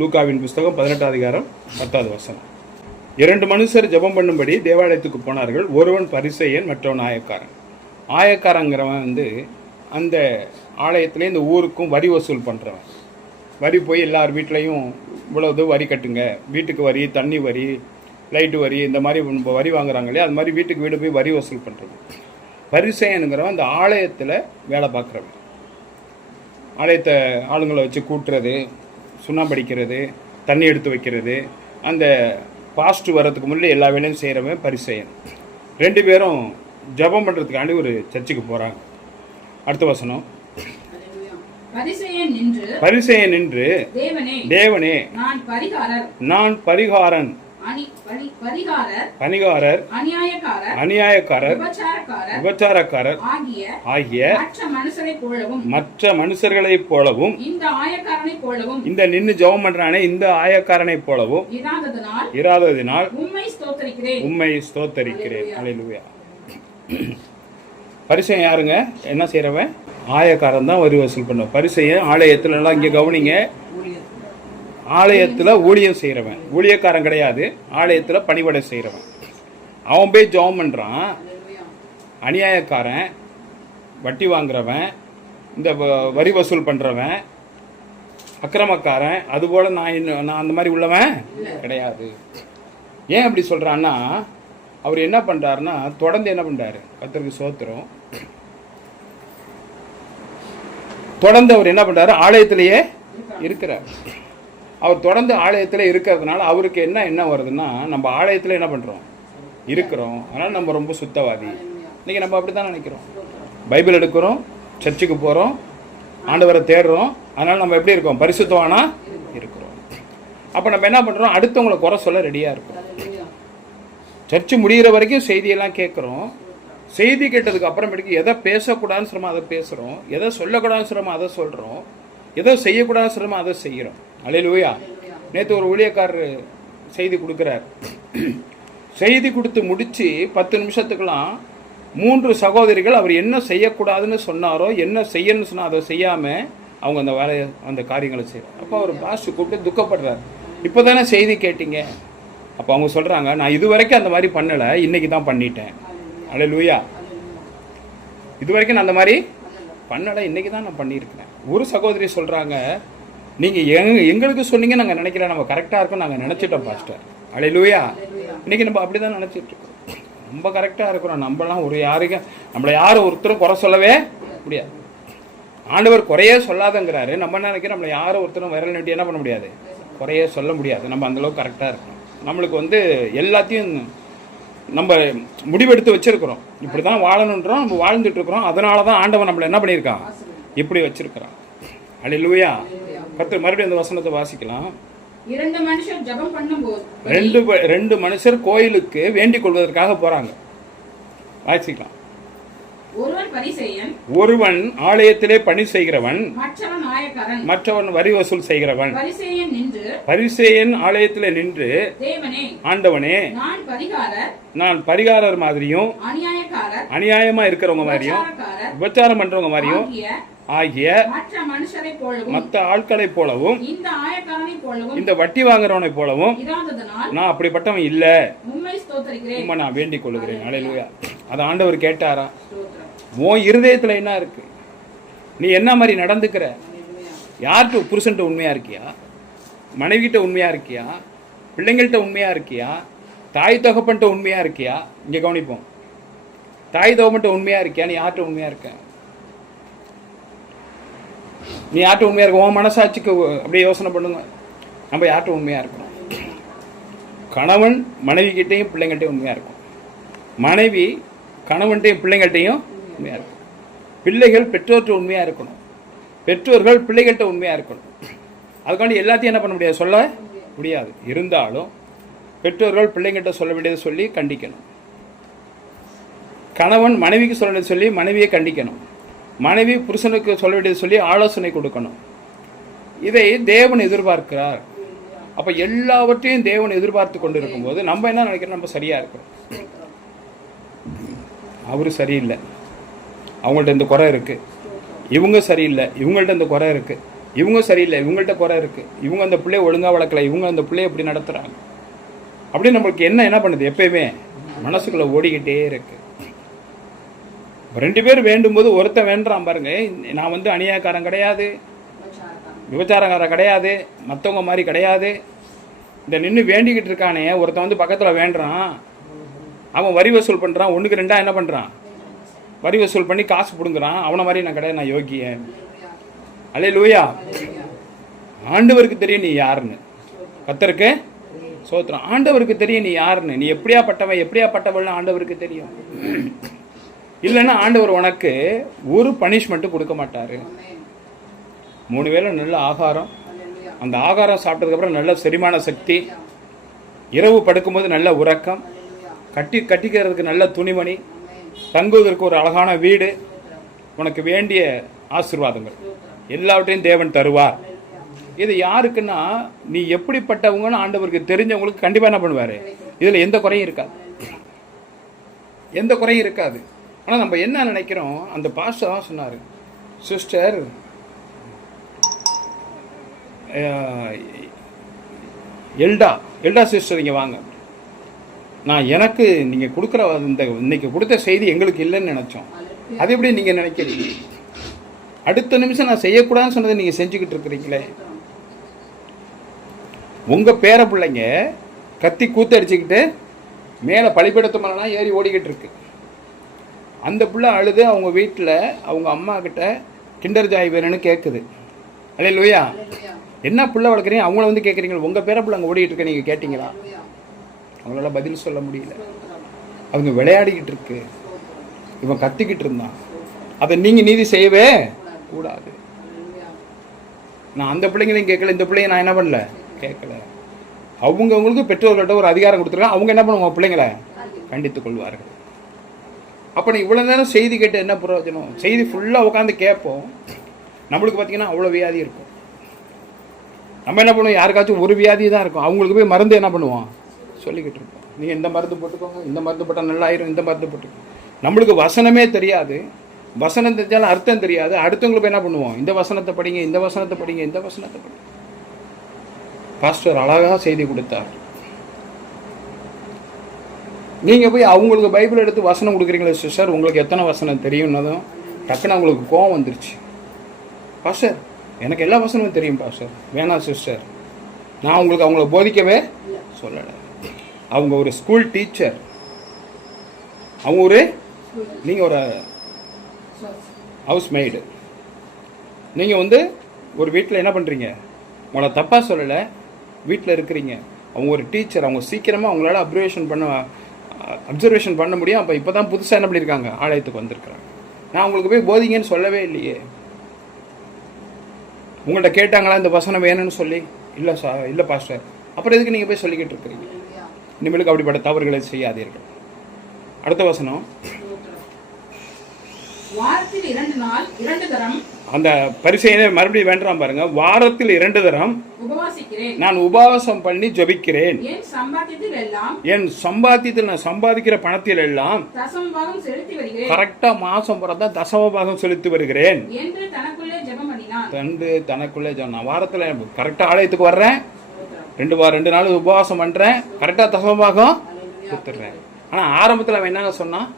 லூக்காவின் புஸ்தகம் 18 அதிகாரம் 10வது வசனம். 2 மனுஷர் ஜெபம் பண்ணும்படி தேவாலயத்துக்கு போனார்கள். ஒருவன் பரிசேயன், மற்றவன் ஆயக்காரன். ஆயக்காரங்கிறவன் அந்த ஆலயத்திலே இந்த ஊருக்கும் வரி வசூல் பண்ணுறவன். வரி போய் எல்லார் வீட்லேயும் இவ்வளவு வரி கட்டுங்க, வீட்டுக்கு வரி, தண்ணி வரி, லைட்டு வரி, இந்த மாதிரி வரி வாங்குறாங்க இல்லையா, அது மாதிரி வீட்டுக்கு வீடு போய் வரி வசூல் பண்ணுறது. பரிசேயனுங்கிறவன் அந்த ஆலயத்தில் வேலை பார்க்குறவன். ஆலயத்தை ஆளுங்களை வச்சு கூட்டுறது, சுண்ணாம்படிக்கிறது, தண்ணி எடுத்து வைக்கிறது, அந்த பாஸ்ட் வர்றதுக்கு முன்னாடி எல்லா வேலையும் செய்கிறவன் பரிசேயன். 2 பேரும் ஜெபம் பண்ணுறதுக்காண்டி ஒரு சர்ச்சுக்கு போகிறாங்க. அடுத்த வசனம். பரிசேயன் நின்று, தேவனே, நான் பரிகாரன், பணிகாரர், அநியாயக்காரர், விபச்சாரக்காரர் ஆகிய மற்ற மனுஷர்களைப் போலவும் இந்த நின்று ஜெபம் பண்றானே இந்த ஆயக்காரனை போலவும் இராததினால் உம்மை ஸ்தோத்தரிக்கிறேன். அல்லேலூயா. பரிசேயன் யாருங்க? என்ன செய்யறவன்? ஆயக்காரன் தான் வரி வசூல் பண்ணுவான். பரிசேயன் ஆலயத்துல எல்லாம் இங்க கவனிங்க, ஆலயத்துல ஊழியம் செய்யறவன், ஊழியக்காரன் கிடையாது, ஆலயத்துல பணிபடை செய்யறவன். அவன் போய் ஜெபம் பண்றான். அநியாயக்காரன், வட்டி வாங்குறவன், இந்த வரி வசூல் பண்றவன், அக்கிரமக்காரன், அதுபோல நான் அந்த மாதிரி உள்ளவன் கிடையாது. ஏன் அப்படி சொல்றான்னா, அவர் என்ன பண்றாருன்னா தொடர்ந்து என்ன பண்றாரு? கர்த்தருக்கு ஸ்தோத்திரம். தொடர்ந்து அவர் என்ன பண்றாரு? ஆலயத்திலேயே இருக்கிறார். அவர் தொடர்ந்து ஆலயத்தில் இருக்கிறதுனால அவருக்கு என்ன வருதுன்னா, நம்ம ஆலயத்தில் என்ன பண்ணுறோம்? இருக்கிறோம். அதனால் நம்ம ரொம்ப சுத்தவாதி. இன்றைக்கி நம்ம அப்படி தான் நினைக்கிறோம். பைபிள் எடுக்கிறோம், சர்ச்சுக்கு போகிறோம், ஆண்டவரை தேடுறோம். அதனால் நம்ம எப்படி இருக்கோம்? பரிசுத்தவானா இருக்கிறோம். அப்போ நம்ம என்ன பண்ணுறோம்? அடுத்தவங்களை குறை சொல்ல ரெடியாக இருக்கோம். சர்ச்சு முடிகிற வரைக்கும் செய்தியெல்லாம் கேட்குறோம். செய்தி கேட்டதுக்கு அப்புறமேட்டுக்கு எதை பேசக்கூடாதுன்னு சொல்கிறோமோ அதை பேசுகிறோம், எதை சொல்லக்கூடாதுன்னு சொல்கிறோமோ அதை சொல்கிறோம், எதை செய்யக்கூடாதுன்னு சொல்கிறோமோ அதை செய்கிறோம். அல்லேலூயா. நேற்று ஒரு ஊழியக்காரர் செய்தி கொடுக்குறார். செய்தி கொடுத்து முடித்து 10 நிமிஷத்துக்கெல்லாம் 3 சகோதரிகள் அவர் என்ன செய்யக்கூடாதுன்னு சொன்னாரோ, என்ன செய்யணும்னு சொன்னால் அதை செய்யாமல் அவங்க அந்த வேலையை, அந்த காரியங்களை செய்கிறார். அப்போ அவர் பாஸ்டர் கூப்பிட்டு துக்கப்படுறார். இப்போ தானே செய்தி கேட்டீங்க. அப்போ அவங்க சொல்கிறாங்க, நான் இது வரைக்கும் அந்த மாதிரி பண்ணலை, இன்றைக்கி தான் பண்ணிட்டேன். அல்லேலூயா. இது வரைக்கும் நான் அந்த மாதிரி பண்ணலை, இன்றைக்கி தான் நான் பண்ணியிருக்கிறேன். ஒரு சகோதரி சொல்கிறாங்க, நீங்கள் எங்களுக்கு சொன்னீங்க, நாங்கள் நினைக்கிறேன், நம்ம கரெக்டாக இருக்கோம், நாங்கள் நினச்சிட்டோம் பாஸ்டர். அல்லேலூயா. இன்றைக்கி நம்ம அப்படி தான் நினச்சிட்டு இருக்கோம். ரொம்ப கரெக்டாக இருக்கிறோம். நம்மளாம் நம்மளை யாரும் ஒருத்தரும் குறை சொல்லவே முடியாது. ஆண்டவர் குறையே சொல்லாதங்கிறாரு. நம்ம நினைக்கிறோம் நம்மளை யாரும் ஒருத்தரும் விரல் நீட்டி என்ன பண்ண முடியாது? குறையே சொல்ல முடியாது. நம்ம அந்தளவுக்கு கரெக்டாக இருக்கணும். நம்மளுக்கு எல்லாத்தையும் நம்ம முடிவெடுத்து வச்சிருக்கிறோம். இப்படி தான் வாழணுன்றோம், நம்ம வாழ்ந்துட்டு இருக்கிறோம். அதனால தான் ஆண்டவன் நம்மளை என்ன பண்ணியிருக்கான்? இப்படி வச்சிருக்கிறான். அல்லேலூயா. கர்த்தர் மறுபடியும் அந்த வசனத்தை வாசிக்கலாம். 2 மனுஷர் கோயிலுக்கு வேண்டிக் கொள்வதற்காக போறாங்க. வாசிக்கலாம். ஒருவன் ஆலயத்திலே பணி செய்கிறவன், மற்றவன் வரி வசூல் செய்கிறவன். பரிசேயன் ஆலயத்திலே நின்று, ஆண்டவனே, நான் பரிகாரர் மாதிரியும், அநியாயமா இருக்கிறவங்க மாதிரியும், விபச்சாரம் பண்றவங்க மாதிரியும் ஆகிய மற்ற ஆட்களை போலவும், இந்த வட்டி வாங்குறவனை போலவும் நான் அப்படிப்பட்டவன் இல்ல, நான் வேண்டிக் கொள்கிறேன். அல்லேலூயா. அதை ஆண்டவர் கேட்டாரா? உன் இருதயத்துல என்ன இருக்கு? நீ என்ன மாதிரி நடந்துக்கிற? யார்கிட்ட? புருஷன்ட்ட உண்மையா இருக்கியா? மனைவிகிட்ட உண்மையா இருக்கியா? பிள்ளைங்கள்ட்ட உண்மையா இருக்கியா? தாய் தகப்பன்ட்ட உண்மையா இருக்கியா? இங்க கவனிப்போம். தாய் தகப்பன்ட்ட உண்மையா இருக்கியா? நீ யார்கிட்ட உண்மையா இருக்க? நீ யார்கிட்ட உண்மையா இருக்க? உன் மனசாட்சிக்கு அப்படியே யோசனை பண்ணுங்க. நம்ம யார்கிட்ட உண்மையா இருக்கணும்? கணவன் மனைவி கிட்டையும் பிள்ளைங்கள்ட்டையும் உண்மையா இருக்கும். மனைவி கணவன்ட்டையும் பிள்ளைங்கள்ட்டையும் உண்மையா இருக்கும். பிள்ளைகள் பெற்றோர்கிட்ட உண்மையா இருக்கணும். பெற்றோர்கள் பிள்ளைகள்கிட்ட உண்மையா இருக்கணும். அதுக்காண்டி எல்லாத்தையும் என்ன பண்ண முடியாது? சொல்ல முடியாது. இருந்தாலும் பெற்றோர்கள் பிள்ளைங்கள்ட்ட சொல்ல வேண்டியதை சொல்லி கண்டிக்கணும். கணவன் மனைவிக்கு சொல்ல வேண்டியது சொல்லி மனைவியை கண்டிக்கணும். மனைவி புருஷனுக்கு சொல்ல வேண்டியது சொல்லி ஆலோசனை கொடுக்கணும். இதை தேவன் எதிர்பார்க்கிறார். அப்ப எல்லாவற்றையும் தேவன் எதிர்பார்த்து கொண்டு இருக்கும் போது நம்ம என்ன நினைக்கிறோம்? நம்ம சரியா இருக்கிறோம். அவரு சரியில்லை, அவங்கள்ட்ட இந்த குறை இருக்கு. இவங்க சரியில்லை, இவங்கள்ட்ட இந்த குறை இருக்கு. இவங்க சரியில்லை, இவங்கள்ட்ட குறை இருக்கு, இவங்க அந்த பிள்ளைய ஒழுங்காக வளர்க்கல, இவங்க அந்த பிள்ளைய எப்படி நடத்துகிறாங்க அப்படின்னு நம்மளுக்கு என்ன பண்ணுது? எப்பயுமே மனசுக்குள்ளே ஓடிக்கிட்டே இருக்கு. ரெண்டு பேர் வேண்டும் போது ஒருத்தன் வேண்டான் பாருங்க, நான் வந்து அநியாயக்காரன் கிடையாது, விபச்சாரக்காரன் கிடையாது, மற்றவங்க மாதிரி கிடையாது, இந்த நின்று வேண்டிக்கிட்டு இருக்கானே ஒருத்தன் வந்து பக்கத்தில் வேண்டான், அவன் வரி வசூல் பண்ணுறான், ஒன்றுக்கு ரெண்டாக என்ன பண்ணுறான், வரி வசூல் பண்ணி காசு பிடுங்குறான், அவனை மாதிரி நான் கிடையாது, நான் யோகியன். அல்லேலூயா. ஆண்டவருக்கு தெரியும் நீ யாருன்னு. கர்த்தருக்கு சோத்திரம். ஆண்டவருக்கு தெரியும் நீ யாருன்னு, நீ எப்படியாப்பட்டவன் எப்படியாப்பட்டவள்னு ஆண்டவருக்கு தெரியும். இல்லைன்னா ஆண்டவர் உனக்கு ஒரு பனிஷ்மெண்ட்டு கொடுக்க மாட்டார். 3 வேளை நல்ல ஆகாரம், அந்த ஆகாரம் சாப்பிட்டதுக்கப்புறம் நல்ல செரிமான சக்தி, இரவு படுக்கும்போது நல்ல உறக்கம், கட்டிக்கிறதுக்கு நல்ல துணிமணி, தங்குவதற்கு ஒரு அழகான வீடு, உனக்கு வேண்டிய ஆசீர்வாதங்கள் எல்லாவற்றையும் தேவன் தருவார். இது யாருக்குன்னா நீ எப்படிப்பட்டவங்கன்னு ஆண்டவருக்கு தெரிஞ்சவங்களுக்கு கண்டிப்பாக என்ன பண்ணுவார், இதில் எந்த குறையும் இருக்காது, எந்த குறையும் இருக்காது. ஆனால் நம்ம என்ன நினைக்கிறோம், அந்த பாஸ்டர் தான் சொன்னார், சிஸ்டர் எல்டா சிஸ்டர் இங்கே வாங்க, நான் எனக்கு நீங்கள் கொடுக்குற இந்த இன்னைக்கு கொடுத்த செய்தி எங்களுக்கு இல்லைன்னு நினச்சோம், அது எப்படி நீங்கள் நினைக்கிறீங்க? அடுத்த நிமிஷம் நான் செய்யக்கூடாதுன்னு சொன்னதை நீங்கள் செஞ்சுக்கிட்டு இருக்கிறீங்களே. உங்கள் பேர பிள்ளைங்க கத்தி கூத்தடிச்சுக்கிட்டு மேலே பழிபடுத்த மேலாம் ஏறி ஓடிக்கிட்டு இருக்கு. அந்த பிள்ளை அழுது அவங்க வீட்டில் அவங்க அம்மா கிட்ட கிண்டர் ஜாய் வேணும்னு கேட்குது. அல்லேலூயா. என்ன பிள்ளை வளர்க்குறீங்க, அவங்கள வந்து கேட்குறீங்களா? உங்கள் பேர பிள்ளை அங்கே ஓடிக்கிட்டு இருக்க, நீங்கள் கேட்டிங்களா? அவங்களால பதில் சொல்ல முடியல. அவங்க விளையாடிக்கிட்டு இருக்கு, இவன் கத்திக்கிட்டு இருந்தான், அதை நீங்கள் நீதி செய்யவே கூடாது. நான் அந்த பிள்ளைங்களையும் கேட்கல, இந்த பிள்ளைங்க நான் என்ன பண்ணல கேட்கல. அவங்களுக்கு பெற்றோர்கள்ட்ட ஒரு அதிகாரம் கொடுத்துருக்காங்க, அவங்க என்ன பண்ணுவாங்க, பிள்ளைங்களை கண்டித்துக் கொள்வார்கள். அப்போ நீ இவ்வளோ நேரம் செய்தி கேட்டு என்ன பிரயோஜனம்? செய்தி ஃபுல்லாக உட்காந்து கேட்போம், நம்மளுக்கு பார்த்தீங்கன்னா அவ்வளோ வியாதி இருக்கும். நம்ம என்ன பண்ணுவோம், யாருக்காச்சும் ஒரு வியாதி தான் இருக்கும், அவங்களுக்கு போய் மருந்து என்ன பண்ணுவோம் சொல்லிக்கிட்டு இருப்போம். நீங்கள் இந்த மருந்து போட்டுக்கோங்க, இந்த மருந்து போட்டால் நல்லா ஆயிரும், இந்த மருந்து போட்டுக்கோங்க. நம்மளுக்கு வசனமே தெரியாது, வசனம் தெரிஞ்சாலும் அர்த்தம் தெரியாது. அடுத்தவங்களுக்கு போய் என்ன பண்ணுவோம், இந்த வசனத்தை படிங்க, இந்த வசனத்தை படிங்க, இந்த வசனத்தை படிங்க. பாஸ்டர் அழகாக செய்தி கொடுத்தார். நீங்கள் போய் அவங்களுக்கு பைபிள் எடுத்து வசனம் கொடுக்குறீங்களா சிஸ்டர், உங்களுக்கு எத்தனை வசனம் தெரியும்னதும் டக்குன்னு அவங்களுக்கு கோவம் வந்துருச்சு. பாஸ்டர் எனக்கு எல்லா வசனமும் தெரியும் பாஸ்டர். வேணாம் சிஸ்டர், நான் உங்களுக்கு அவங்கள போதிக்கவே சொல்லலை. அவங்க ஒரு ஸ்கூல் டீச்சர், அவங்க ஒரு, நீங்கள் ஒரு ஹவுஸ் மெய்டு, நீங்கள் வந்து ஒரு வீட்டில் என்ன பண்ணுறீங்க, உங்களை தப்பாக சொல்லலை, வீட்டில் இருக்கிறீங்க. அவங்க ஒரு டீச்சர், அவங்க சீக்கிரமாக அவங்களால அப்சர்வேஷன் பண்ண முடியும். அப்போ இப்போ தான் புதுசாக என்ன பண்ணியிருக்காங்க, ஆலயத்துக்கு வந்திருக்கிறாங்க. நான் உங்களுக்கு போய் போதிங்கன்னு சொல்லவே இல்லையே. உங்கள்கிட்ட கேட்டாங்களா இந்த வசனம் வேணும்னு சொல்லி? இல்லை இல்லை பாஸ்டர். அப்புறம் எதுக்கு நீங்கள் போய் சொல்லிக்கிட்டு இருக்கிறீங்க? இனிமேலுக்கு அப்படிப்பட்ட தவறுகளை செய்யாதீர்கள். அடுத்த வசனம், வாரத்தில் 2 நாள் 2 தரம், அந்த பரிசையை மறுபடியும் வேண்டாம் பாருங்க. வாரத்தில் 2 தரம் உபவாசிக்கிறேன், நான் உபவாசம் பண்ணி ஜெபிக்கிறேன், என் சம்பாத்தியத்தில் எல்லாம், என் சம்பாத்தியத்தில் நான் சம்பாதிக்கிற பணத்தில் எல்லாம் தசமபாகம் செலுத்தி வருகிறேன், கரெக்டா மாசம் பிறந்தா தசமபாகம் செலுத்தி வருகிறேன் என்று தனக்குள்ளே ஜெபம் பண்ணினான். தனக்குள்ளே சொன்னான். வாரத்தில் கரெக்டா ஆலயத்துக்கு வர்றேன், 2 நாள் உபவாசம் பண்றேன், கரெக்டா தசமபாகம் கொடுத்துட்றேன். ஆனா ஆரம்பத்தில் அவன் என்னங்க சொன்னான்,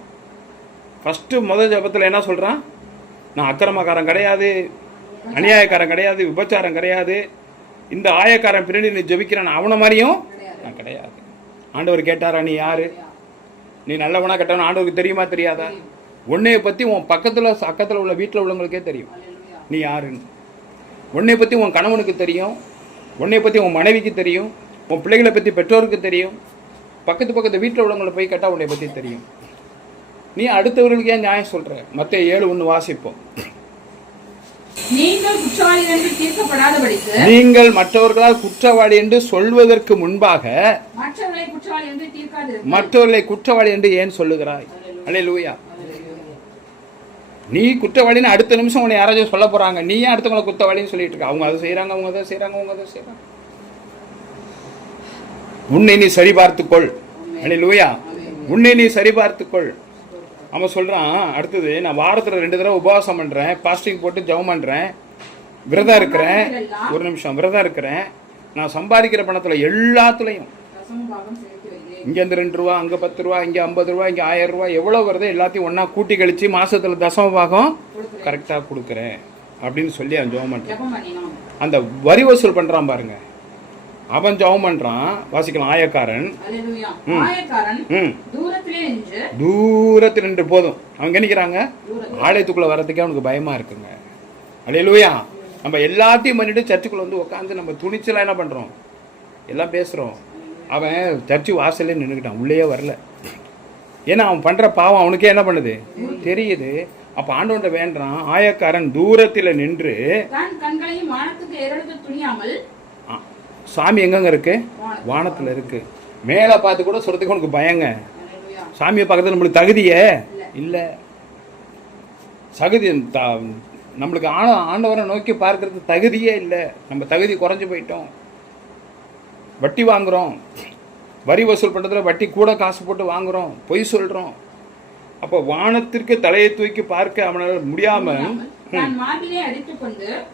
ஃபர்ஸ்ட் முதல் ஜபத்தில் என்ன சொல்றான், நான் அக்கிரமக்காரன் கிடையாது, அநியாயக்காரன் கிடையாது, விபச்சாரம் கிடையாது, இந்த ஆயக்காரன் பின்னாடி நீ ஜெபிக்கிறான் அவனை மாதிரியும் நான் கிடையாது. ஆண்டவர் கேட்டாரா, நீ யாரு, நீ நல்லவனா கெட்டவனா ஆண்டவருக்கு தெரியுமா தெரியாதா? உன்னைய பற்றி உன் பக்கத்தில் உள்ள வீட்டில் உள்ளவங்களுக்கே தெரியும் நீ யாருன்னு. உன்னை பற்றி உன் கணவனுக்கு தெரியும், உன்னை பற்றி உன் மனைவிக்கு தெரியும், உன் பிள்ளைகளை பற்றி பெற்றோருக்கு தெரியும், பக்கத்து வீட்டில் உள்ளவங்களை போய் கேட்டால் உன்னை பற்றி தெரியும். நீ அடுத்தவர்களுக்கு ஏன் நியாயம் சொல்ற? மத்தேயு 7:1 வாசிப்போம். நீங்கள் குற்றவாளி என்று தீர்க்கப்படாதபடிக்கு, நீங்கள் மற்றவர்களால் குற்றவாளி என்று சொல்வதற்கு முன்பாக மற்றவர்களை குற்றவாளி என்று ஏன் சொல்லுகிறாய்? அல்லேலூயா. நீ குற்றவாளின்னு அடுத்த நிமிஷம் உன்னை யாராச்சும் சொல்ல போறாங்க, நீ ஏன் அடுத்தவங்களை குற்றவாளின்னு சொல்லிட்டு இருக்க? அவங்க அதை செய்யறாங்க, அவங்க அதை செய்யறாங்க, அவங்க அதை செய்யறாங்க. உன்னை நீ சரிபார்த்துக்கொள். அல்லேலூயா. உன்னை நீ சரிபார்த்துக்கொள். அவன் சொல்கிறான் அடுத்தது, நான் வாரத்தில் 2 தடவை உபவாசம் பண்ணுறேன், பாஸ்டிங் போட்டு ஜெபம் பண்ணுறேன், விரதம் இருக்கிறேன், ஒரு நிமிஷம் விரதம் இருக்கிறேன், நான் சம்பாதிக்கிற பணத்துல எல்லாத்துலயும் தசமபாகம் செலுத்தி வருகிறேன். இங்க இருந்து 2 ரூபா, அங்க 10 ரூபா, இங்க 50 ரூபா, இங்க 1000 ரூபா, எவ்வளவு வருதோ எல்லாத்தையும் ஒண்ணா கூட்டி கழிச்சு மாசத்துல தசம பாகம் கரெக்டா கொடுக்குறேன் அப்படின்னு சொல்லி அவன் ஜெபம் பண்றான். ஜெபம் பண்ணினான். அந்த வரி வசூல் பண்றான் பாருங்க, அவன் ஜெபம் பண்றான். வாசிக்கலாம். ஆயக்காரன் அல்லேலூயா. ஆயக்காரன் தூரத்தில் நின்று போதும். அவங்க நினைக்கிறாங்க ஆலயத்துக்குள்ள வர்றதுக்கே அவனுக்கு பயமா இருக்குங்க. அல்லேலூயா. நம்ம எல்லாத்தையும் பண்ணிட்டு சர்ச்சுக்குள்ள வந்து உட்காந்து நம்ம துணிச்சலா என்ன பண்றோம், எல்லாம் பேசுறோம். அவன் சர்ச்சு வாசல்ல நின்றுக்கிட்டான், உள்ளேயே வரல. ஏன்னா அவன் பண்ற பாவம் அவனுக்கே என்ன பண்ணுது தெரியுது. அப்ப ஆண்டவன்ட்ட வேண்டான். ஆயக்காரன் தூரத்தில் நின்று தன் கண்களையும் வானத்துக்கு ஏறெடுத்து துணியாமல். சாமி எங்கங்க இருக்கு? வானத்துல இருக்கு. மேல பார்த்து கூட சொல்றதுக்கு உனக்கு பயங்க. சாமியை பார்க்கறது நம்மளுக்கு தகுதியே இல்ல. சகுதி நம்மளுக்கு ஆண்டவரை நோக்கி பார்க்கறது தகுதியே இல்லை. நம்ம தகுதி குறைஞ்சு போயிட்டோம். வட்டி வாங்குறோம், வரி வசூல் பண்றதுல வட்டி கூட காசு போட்டு வாங்குறோம், பொய் சொல்றோம். அப்ப வானத்திற்கு தலையை தூக்கி பார்க்க அவனால் முடியாம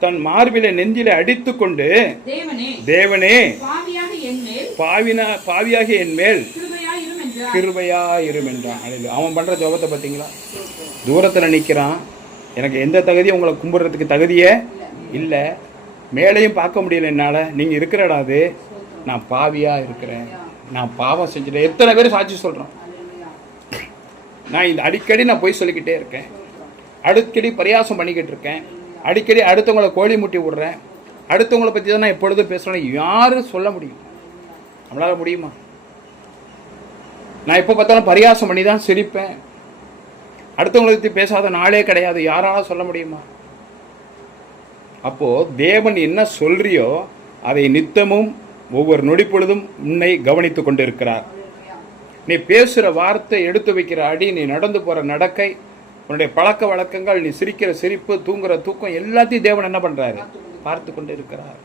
தன் மார்பிலே நெஞ்சிலே அடித்துக்கொண்டு, தேவனே பாவியாக என் மேல் கிருபையா இரும் என்றான். அவன் பண்ற ஜெபத்தை பார்த்தீங்களா? தூரத்துல நிக்கிறான். எனக்கு எந்த தகுதியும் உங்களை கும்பிடுறதுக்கு தகுதியே இல்லை, மேலையும் பார்க்க முடியல என்னால. நீங்க இருக்கிற இடம் அது, நான் பாவியா இருக்கிறேன், நான் பாவம் செஞ்சுட்டேன். எத்தனை பேர் சாட்சி சொல்றோம். நான் இந்த அடிக்கடி நான் போய் சொல்லிக்கிட்டே இருக்கேன், அடிக்கடி பரியாசம் பண்ணிக்கிட்டு இருக்கேன், அடிக்கடி அடுத்தவங்களை கோழி முட்டி விடுறேன், அடுத்தவங்களை பற்றி தான் நான் எப்பொழுதும் பேசுகிறேன். யாரும் சொல்ல முடியும்? நம்மளால முடியுமா? நான் எப்போ பார்த்தாலும் பரியாசம் பண்ணி தான் சிரிப்பேன். அடுத்தவங்களை பற்றி பேசாத நாளே கிடையாது. யாரால சொல்ல முடியுமா? அப்போ தேவன் என்ன சொல்றியோ அதை நித்தமும் ஒவ்வொரு நொடி பொழுதும் உன்னை கவனித்து கொண்டு இருக்கிறார். நீ பேசுகிற வார்த்தை, எடுத்து வைக்கிற அடி, நீ நடந்து போகிற நடக்கை, உன்னுடைய பழக்க வழக்கங்கள், நீ சிரிக்கிற சிரிப்பு, தூங்குற தூக்கம், எல்லாத்தையும் தேவன் என்ன பண்ணுறாரு? பார்த்து கொண்டு இருக்கிறார்.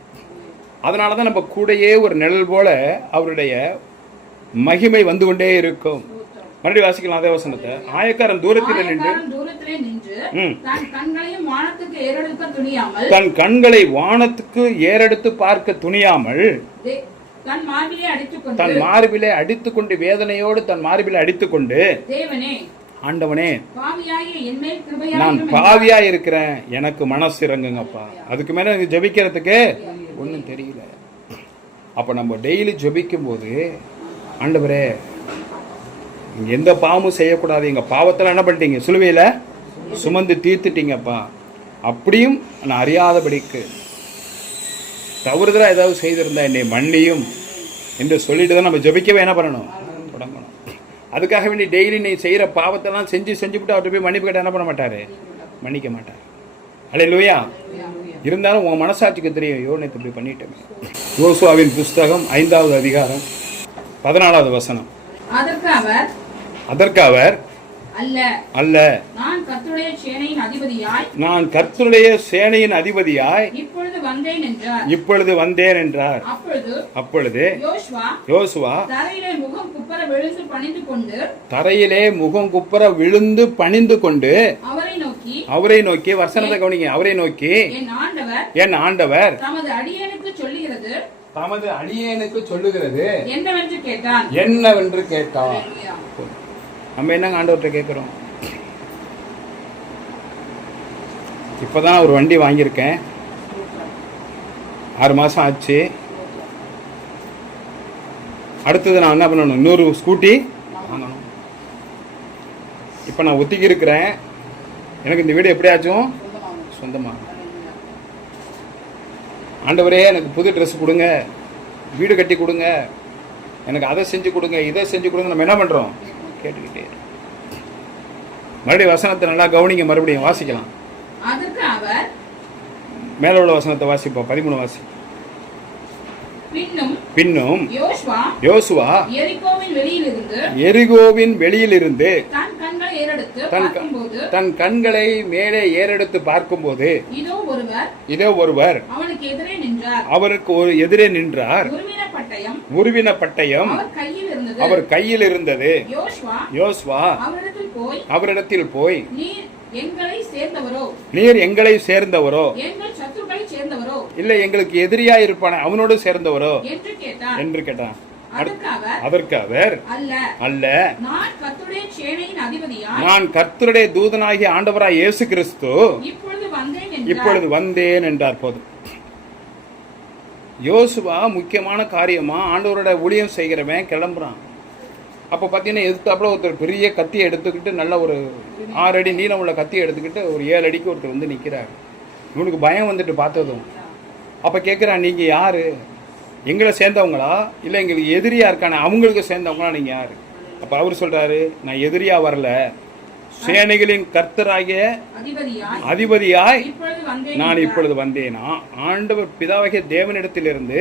அதனால தான் நம்ம கூடையே ஒரு நிழல் போல அவருடைய மகிமை வந்து கொண்டே இருக்கும். மறுபடியும் வாசிக்கலாம் அதே வசனத்தை. ஆயக்காரன் தூரத்தில் நின்று தன் கண்களை வானத்துக்கு ஏறெடுத்து பார்க்க துணியாமல் தன் மார்பிலே அடித்துக்கொண்டு, வேதனையோடு தன் மார்பிலே அடித்துக்கொண்டு, ஆண்டவனே நான் பாவியா இருக்கிறேன், எனக்கு மனசு இறங்குங்கப்பா. அதுக்கு மேல எனக்கு ஜெபிக்கிறதுக்கு ஒன்றும் தெரியல. அப்ப நம்ம டெய்லி ஜெபிக்கும் போது, ஆண்டவரே எந்த பாவமும் செய்யக்கூடாது, எங்க பாவத்தில் என்ன பண்ணிட்டீங்க, சிலுவையில சுமந்து தீர்த்துட்டீங்கப்பா. அப்படியும் நான் அறியாதபடிக்கு தவறுதலா ஏதாவது செய்திருந்தா என்னை மன்னியும் என்று சொல்லிட்டு தான் நம்ம ஜெபிக்கவே என்ன பண்ணணும், தொடங்கணும். அதுக்காக வேண்டி டெய்லி நீ செய்யற பாவத்தெல்லாம் செஞ்சுவிட்டு அவர்கிட்ட போய் மன்னிப்பு கேட்ட என்ன பண்ண மாட்டாரு, மன்னிக்க மாட்டார். அல்லேலூயா. இருந்தாலும் உன் மனசாட்சிக்கு தெரியும், ஐயோ நேற்று இப்படி பண்ணிட்டேன். யோசுவாவின் புஸ்தகம் 5வது அதிகாரம் 14வது வசனம். அதற்கு அவர் அல்ல, நான் கர்த்தருடைய சேனையின் அதிபதியாய் இப்பொழுது வந்தேன் என்றார். அப்பொழுது யோசுவா தரையிலே முகம் குப்புற விழுந்து பணிந்து கொண்டு அவரை நோக்கி, வசனத்தை கவனிங்க, அவரை நோக்கி, என் ஆண்டவர் தமது அடியேனுக்கு சொல்லுகிறது என்னவென்று கேட்டான். நம்ம என்னங்க ஆண்டவர்கிட்ட கேட்குறோம்? இப்போதான் ஒரு வண்டி வாங்கியிருக்கேன், 6 மாதம் ஆச்சு. அடுத்தது நான் என்ன பண்ணணும், இன்னொரு ஸ்கூட்டி வாங்கணும். இப்போ நான் ஒத்திக்கி இருக்கிறேன், எனக்கு இந்த வீடு எப்படியாச்சும் சொந்தமாக. ஆண்டவரே எனக்கு புது ட்ரெஸ் கொடுங்க, வீடு கட்டி கொடுங்க, எனக்கு அதை செஞ்சு கொடுங்க, இதை செஞ்சு கொடுங்க. நம்ம என்ன பண்ணுறோம், கேட்டுக்கிட்டே. மறுபடியும் வசனத்தை நல்லா கவனிங்க, மறுபடியும் வாசிக்கலாம். மேல உள்ள வசனத்தை வாசிப்போம். 13 வாசி. பின்னும் யோசுவா எரிகோவின் வெளியிலிருந்து தன் கண்களை மேலே ஏறெடுத்து பார்க்கும்போது இதோ ஒருவர் அவருக்கு எதிரே நின்றார். உருவின பட்டயம் அவர் கையில் இருந்தது. யோசுவா அவரிடத்தில் போய், நீர் எங்களை சேர்ந்தவரோ, இல்லை எங்களுக்கு எதிரியா இருப்பானே அவனோடு சேர்ந்தவரோ என்று கேட்டார். என்று கேட்டான். அதற்கு அவர், அதற்கு அவர் அல்ல, அல்ல, நான் கர்த்தருடைய சேனையின் அதிபதியாய் நான் கர்த்தருடைய தூதனாகிய ஆண்டவராய் இயேசு கிறிஸ்து இப்பொழுது வந்தேன் என்றார். இப்பொழுது வந்தேன் என்றார். போதும். யோசுவா முக்கியமான காரியமா ஆண்டவரோட ஊழியம் செய்கிறவன் கிளம்புறான். அப்போ பார்த்தீங்கன்னா எதிர்த்தாப்புல ஒருத்தர் பெரிய கத்தியை எடுத்துக்கிட்டு நல்ல ஒரு 6 அடி நீளம் உள்ள கத்தியை எடுத்துக்கிட்டு ஒரு 7 அடிக்கு ஒருத்தர் வந்து நிற்கிறார். இவனுக்கு பயம் வந்துட்டு பார்த்ததும் அப்போ கேட்குறான், நீங்கள் யாரு? எங்களை சேர்ந்தவங்களா இல்லை எங்களுக்கு எதிரியா இருக்கானே அவங்களுக்கு சேர்ந்தவங்களா நீங்கள் யாரு? அப்போ அவர் சொல்றாரு, நான் எதிரியா வரல, சேனைகளின் கர்த்தராகிய அதிபதியாய் நான் இப்பொழுது வந்தேனா. ஆண்டவர் பிதாவாகிய தேவனிடத்திலிருந்து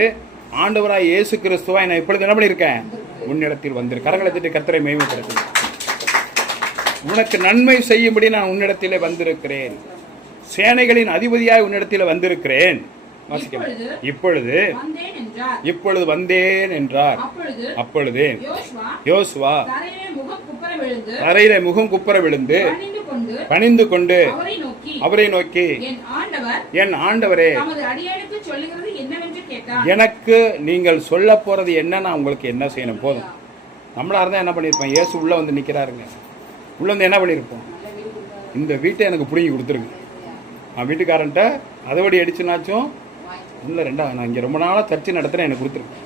ஆண்டவராய் இயேசு கிறிஸ்துவாய் நான் இப்பொழுது என்ன பண்ணியிருக்கேன்? உன்னிடத்தில் வந்திருக்கேன். கரங்களை தட்டி கர்த்தரை மேன்மைப்படுத்து. உனக்கு நன்மை செய்யும்படி நான் உன்னிடத்திலே வந்திருக்கிறேன். சேனைகளின் அதிபதியாய் உன்னிடத்தில் வந்திருக்கிறேன். இப்பொழுது வந்தேன் என்றார். அப்பொழுது யோசுவா தரையிலே முகம் குப்புற விழுந்து பணிந்து கொண்டு அவரை நோக்கி, என் ஆண்டவரே, எனக்கு நீங்கள் சொல்ல போறது என்ன, நான் உங்களுக்கு என்ன செய்யணும்? போதும். நம்மளா இருந்தா என்ன பண்ணிருப்போம்? இயேசு உள்ள வந்து நிக்கிறாருங்க. உள்ள வந்து என்ன பண்ணிருப்போம்? இந்த வீட்டை எனக்கு பிடிங்கி கொடுத்துருக்கு. நான் வீட்டுக்காரன்ட்ட அதோடி அடிச்சுனாச்சும் இல்லை, நான் இங்கே ரொம்ப நாளாக சர்ச்சை நடத்துகிறேன், எனக்கு கொடுத்துருக்கு.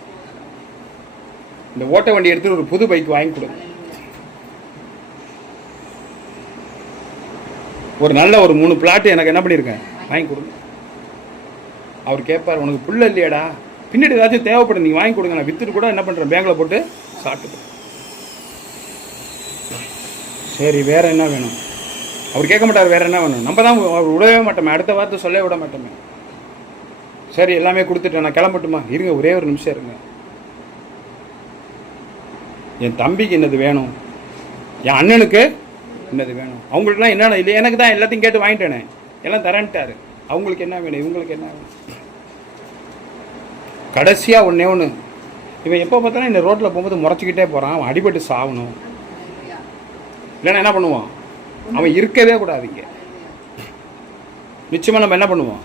இந்த ஓட்ட வண்டி எடுத்து ஒரு புது பைக் வாங்கி கொடுங்க. ஒரு நல்ல ஒரு 3 பிளாட் எனக்கு என்ன பண்ணியிருக்கேன், வாங்கி கொடுங்க. அவர் கேட்பார், உனக்கு புள்ள இல்லையாடா, பின்னாடி ஏதாச்சும் தேவைப்படும், நீங்கள் வாங்கி கொடுங்க, நான் வித்துட்டு கூட என்ன பண்ணுறேன், பேங்கில் போட்டு சாப்பிட்டு. சரி, வேற என்ன வேணும்? அவர் கேட்க மாட்டார், வேற என்ன வேணும். நம்ம தான் அவர் விடவே மாட்டோமே, அடுத்த வார்த்தை சொல்ல விட மாட்டோமே. சரி, எல்லாமே கொடுத்துட்டேன், நான் கிளம்பட்டுமா? இருங்க, ஒரே ஒரு நிமிஷம் இருங்க. என் தம்பிக்கு என்னது வேணும், என் அண்ணனுக்கு என்னது வேணும், அவங்களுக்குலாம் என்னென்ன இல்லை, எனக்கு தான் எல்லாத்தையும் கேட்டு வாங்கிட்டேனே, எல்லாம் தரேன்ட்டாரு. அவங்களுக்கு என்ன வேணும், இவங்களுக்கு என்ன வேணும். கடைசியாக ஒன்றே ஒன்று, இவன் எப்போ பார்த்தாலும் இந்த ரோட்டில் போகும்போது முறைச்சிக்கிட்டே போகிறான், அவன் அடிபட்டு சாகணும், இல்லைன்னா என்ன பண்ணுவான், அவன் இருக்கவே கூடாதுங்க. நிச்சயமாக நம்ம என்ன பண்ணுவோம்,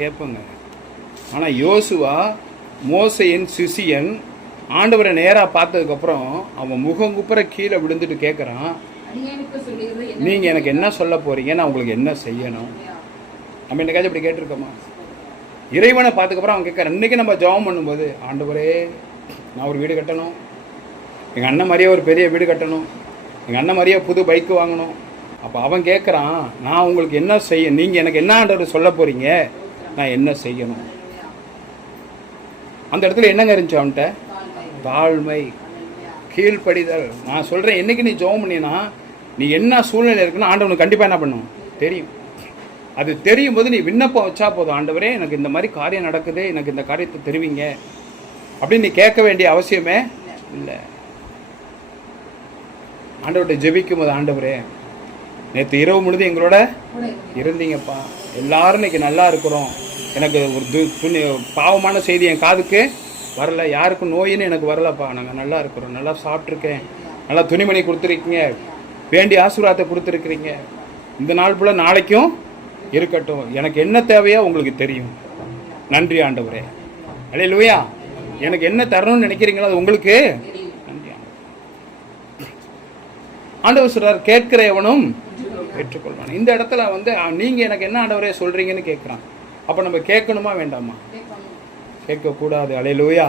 கேட்போங்க. ஆனால் யோசுவா மோசையின் சிசியன் ஆண்டவரை நேராக பார்த்ததுக்கப்புறம் அவன் முகங்குப்புற கீழே விழுந்துட்டு கேட்குறான், நீங்கள் எனக்கு என்ன சொல்ல போகிறீங்க, நான் உங்களுக்கு என்ன செய்யணும்? நம்ம என்னைக்காச்சும் இப்படி கேட்டிருக்கோமா? இறைவனை பார்த்துக்கப்புறம் அவன் கேட்குறான். இன்றைக்கி நம்ம ஜெபம் பண்ணும்போது, ஆண்டவரே, நான் ஒரு வீடு கட்டணும், எங்கள் அண்ணன் மாதிரியே ஒரு பெரிய வீடு கட்டணும், எங்கள் அண்ணன் மாதிரியே புது பைக்கு வாங்கணும். அப்போ அவன் கேட்குறான், நான் உங்களுக்கு என்ன செய்ய, நீங்கள் எனக்கு என்ன ஆண்டவர் சொல்ல போகிறீங்க, நான் என்ன செய்யணும்? அந்த இடத்துல என்னங்க இருந்துச்சு அவன்கிட்ட? தாழ்மை, கீழ்ப்படிதல். நான் சொல்கிறேன், என்னைக்கு நீ ஜெபம் பண்ணினா, நீ என்ன சூழ்நிலை இருக்குன்னு ஆண்டவனுக்கு கண்டிப்பாக என்ன பண்ணும் தெரியும். அது தெரியும் போது நீ விண்ணப்பம் வச்சா போதும், ஆண்டவரே எனக்கு இந்த மாதிரி காரியம் நடக்குது, எனக்கு இந்த காரியத்தை தெரிவிங்க அப்படின்னு நீ கேட்க வேண்டிய அவசியமே இல்லை. ஆண்டவர்கிட்ட ஜெபிக்கும் போது, ஆண்டவரே நேற்று இரவு முழுது எங்களோட இருந்தீங்கப்பா, எல்லாரும் இன்னைக்கு நல்லா இருக்கிறோம், எனக்கு ஒரு பாவமான செய்தி என் காதுக்கு வரல, யாருக்கும் நோயின்னு எனக்கு வரலப்பா, நாங்கள் நல்லா இருக்கிறோம், நல்லா சாப்பிட்ருக்கேன், நல்லா துணிமணி கொடுத்துருக்கீங்க, வேண்டிய ஆசீர்வாதத்தை கொடுத்துருக்குறீங்க, இந்த நாள் போல் நாளைக்கும் இருக்கட்டும், எனக்கு என்ன தேவையோ உங்களுக்கு தெரியும், நன்றி ஆண்டவரே, அல்லேலூயா. எனக்கு என்ன தரணும்னு நினைக்கிறீங்களோ அது உங்களுக்கு நன்றி. ஆண்டவர் சொல்றார், கேட்கிற எவனும் ஏற்றுக்கொள்வான். இந்த இடத்துல வந்து நீங்கள் எனக்கு என்ன ஆண்டவரே சொல்கிறீங்கன்னு கேட்குறான். அப்போ நம்ம கேட்கணுமா வேண்டாமா? கேட்கக்கூடாது. அல்லேலூயா.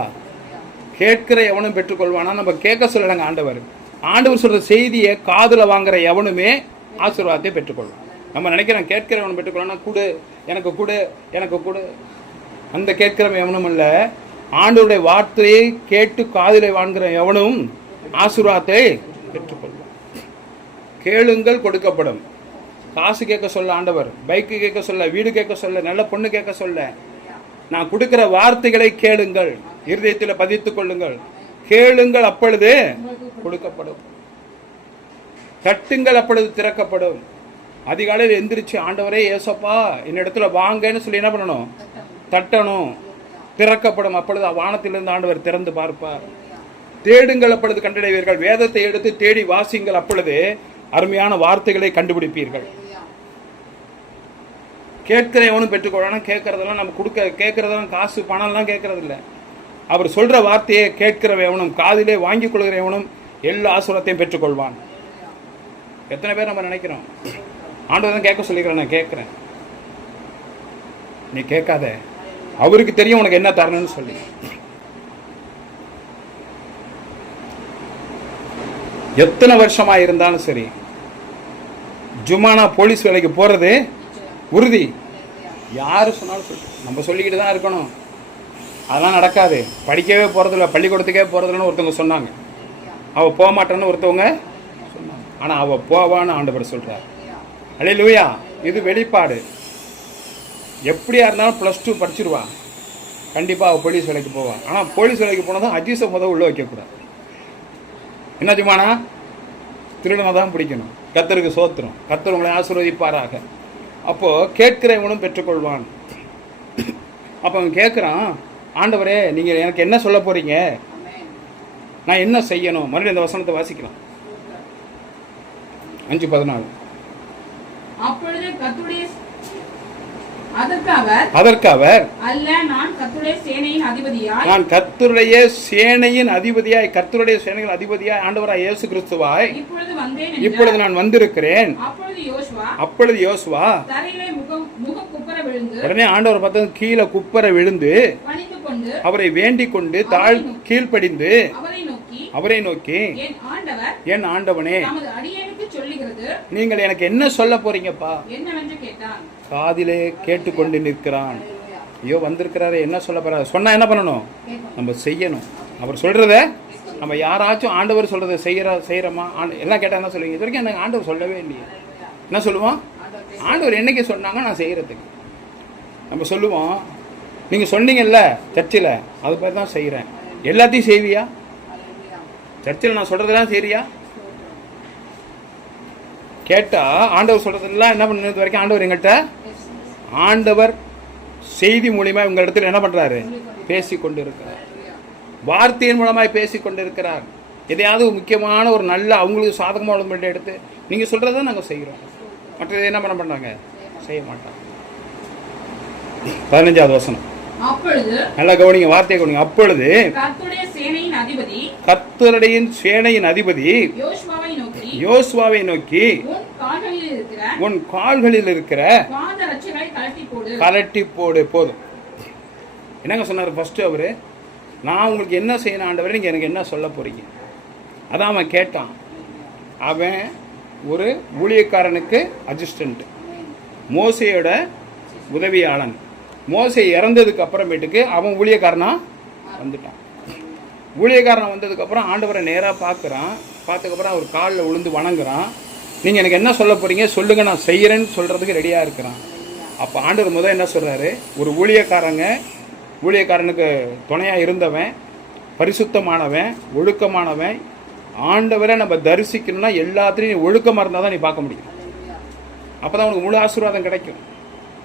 கேட்கிற எவனும் பெற்றுக்கொள்வானா, நம்ம கேட்க சொல்லலைங்க ஆண்டவர். ஆண்டவர் சொல்கிற செய்தியை காதில் வாங்குற எவனுமே ஆசீர்வாதத்தை பெற்றுக்கொள்வான். நம்ம நினைக்கிறோம் கேட்கிற எவனும் பெற்றுக்கொள்ளனா, கொடு எனக்கு கொடு எனக்கு கொடு, அந்த கேட்கிறவன் எவனும் இல்லை. ஆண்டவருடைய வார்த்தையை கேட்டு காதில் வாங்குகிற எவனும் ஆசீர்வாதத்தை பெற்றுக்கொள்வான். கேளுங்கள் கொடுக்கப்படும். காசு கேட்க சொல்ல ஆண்டவர், பைக்கு கேட்க சொல்ல, வீடு கேட்க சொல்ல, நல்ல பொண்ணு கேட்க சொல்ல, நான் கொடுக்கிற வார்த்தைகளை கேளுங்கள், இருதயத்தில் பதித்துக் கொள்ளுங்கள். கேளுங்கள், அப்பொழுது கொடுக்கப்படும். தட்டுங்கள், அப்பொழுது திறக்கப்படும். அதிகாலையில் எந்திரிச்சு, ஆண்டவரே ஏசப்பா என்னிடத்துல வாங்கன்னு சொல்லி என்ன பண்ணணும்? தட்டணும், திறக்கப்படும். அப்பொழுது வானத்திலிருந்து ஆண்டவர் திறந்து பார்ப்பார். தேடுங்கள், அப்பொழுது கண்டடைவீர்கள். வேதத்தை எடுத்து தேடி வாசிங்கள், அப்பொழுது அருமையான வார்த்தைகளை கண்டுபிடிப்பீர்கள். கேட்கிற எவனும் பெற்றுக்கொள்ளணும். கேட்கறதெல்லாம் நம்ம கேட்கறதெல்லாம் காசு பணம்லாம் கேட்கறது இல்லை. அவர் சொல்ற வார்த்தையை கேட்கிற எவனும் காதிலே வாங்கி கொள்கிற எவனும் எல்லா ஆசீர்வாதத்தையும் பெற்றுக்கொள்வான். எத்தனை பேர் நம்ம நினைக்கிறோம் ஆண்டவர் தான் கேட்க சொல்லிக்கிறேன், நான் கேட்கிறேன். நீ கேட்காத, அவருக்கு தெரியும் உனக்கு என்ன தரணும்னு சொல்லி. எத்தனை வருஷமா இருந்தாலும் சரி, ஜுமானா போலீஸ் வேலைக்கு போறது உறுதி. யாரு சொன்னாலும் சொல்லி நம்ம சொல்லிக்கிட்டு தான் இருக்கணும். அதெல்லாம் நடக்காது. படிக்கவே போறதில்ல, பள்ளிக்கூடத்துக்கே போறதில்லன்னு ஒருத்தவங்க சொன்னாங்க. அவ போக மாட்டேன்னு ஒருத்தவங்க சொன்னாங்க. ஆனா அவ போவான்னு ஆண்டவர் சொல்றார். அல்லேலூயா. இது வெளிப்பாடு. எப்படியா இருந்தாலும் +2 படிச்சிருவா, கண்டிப்பா அவ போலீஸ் வேலைக்கு போவா. ஆனா போலீஸ் வேலைக்கு போனதும் அஜீஸை உள்ள வைக்கக்கூடாது. என்ன ஜுமானா? திருடனை தான் பிடிக்கணும். கர்த்தருக்கு சோத்திரம். கர்த்தர் உங்களை ஆசீர்வதிப்பாராக. அப்போ கேட்கிறவனும் பெற்றுக்கொள்வான். அப்போ அவன் கேட்குறான், ஆண்டவரே நீங்க எனக்கு என்ன சொல்ல போறீங்க, நான் என்ன செய்யணும்? மறுபடியும் இந்த வசனத்தை வாசிக்கலாம். 5:14. அப்பொழுது கர்த்தருடைய அதற்கு அவர், அல்ல, நான் கர்த்தருடைய சேனையின் அதிபதியாய் கர்த்தருடைய சேனையின் அதிபதியாய் ஆண்டவராய் இயேசு கிறிஸ்துவாய் இப்பொழுது நான் வந்திருக்கிறேன். அப்பொழுது யோசுவா உடனே ஆண்டவர் பார்த்தது கீழே குப்பர விழுந்து அவரை வேண்டிக் கொண்டு கீழ்ப்படிந்து அவரை நோக்கி, என் ஆண்டவனே நீங்கள் எனக்கு என்ன சொல்ல போறீங்கப்பா? காதிலே கேட்டுக்கொண்டு நிற்கிறான். ஐயோ வந்திருக்கிறாரு, என்ன சொல்ல போறாரு? சொன்னா என்ன பண்ணணும்? நம்ம செய்யணும். அவர் சொல்றத நம்ம யாராச்சும் ஆண்டவர் சொல்றதை செய்யறோமா? எல்லாம் கேட்டா என்ன சொல்லுவீங்க? இது வரைக்கும் எனக்கு ஆண்டவர் சொல்லவே இல்லையே. என்ன சொல்லுவோம்? ஆண்டவர் என்னைக்கு சொன்னாங்க நான் செய்யறதுக்கு. நம்ம சொல்லுவோம், நீங்க சொன்னீங்கல்ல சர்ச்சில், அது மாதிரி தான் செய்யறேன். எல்லாத்தையும் செய்வியா? சர்ச்சில் நான் சொல்றதெல்லாம் செய்யறியா? கேட்டா ஆண்டவர் சொல்றதெல்லாம் என்ன பண்ணது வரைக்கும் ஆண்டவர் எங்கள்கிட்ட, ஆண்டவர் செய்தி மூலியமா உங்க இடத்துல என்ன பண்றாரு? பேசிக்கொண்டு இருக்கிறார். வார்த்தையின் மூலமாய் பேசிக்கொண்டு இருக்கிறார். எதையாவது முக்கியமான ஒரு நல்ல அவங்களுக்கு சாதகமான எடுத்து நீங்க சொல்றதை நாங்க செய்கிறோம். மற்றது என்ன பண்ணாங்க? செய்ய மாட்டாங்க. 15வது வசனம். நல்லா கவனிங்க, வார்த்தையை கவனிங்க. அப்பொழுது கர்த்தருடைய சேனையின் அதிபதி யோசுவாவை நோக்கி, உன் கால்களில் இருக்கிற கலட்டி போடு. போதும். என்னங்க சொன்னார் ஃபர்ஸ்ட் அவரு? நான் உங்களுக்கு என்ன செய்யணும் ஆண்டவரே, நீங்க எனக்கு என்ன சொல்ல போறீங்க? அதான் அவன் கேட்டான். அவன் ஒரு ஊழியக்காரனுக்கு அசிஸ்டன்ட், மோசையோட உதவியாளன். மோசை இறந்ததுக்கு அப்புறமேட்டுக்கு அவன் ஊழியக்காரனா வந்துட்டான். ஊழியக்காரன் வந்ததுக்கு அப்புறம் ஆண்டவரை நேராக பார்க்குறான். பார்த்ததுக்கப்புறம் அவர் காலில் விழுந்து வணங்குறான். நீங்கள் எனக்கு என்ன சொல்ல போறீங்க சொல்லுங்க, நான் செய்யறேன்னு சொல்றதுக்கு ரெடியாக இருக்கிறான். அப்போ ஆண்டவர் முதல் என்ன சொல்றாரு? ஒரு ஊழியக்காரனுக்கு துணையாக இருந்தவன், பரிசுத்தமானவன், ஒழுக்கமானவன். ஆண்டவரை நம்ம தரிசிக்கணும்னா எல்லாத்துலேயும் ஒழுக்கமாக இருந்தால் தான் நீ பார்க்க முடியும். அப்போ தான் உனக்கு முழு ஆசீர்வாதம் கிடைக்கும்.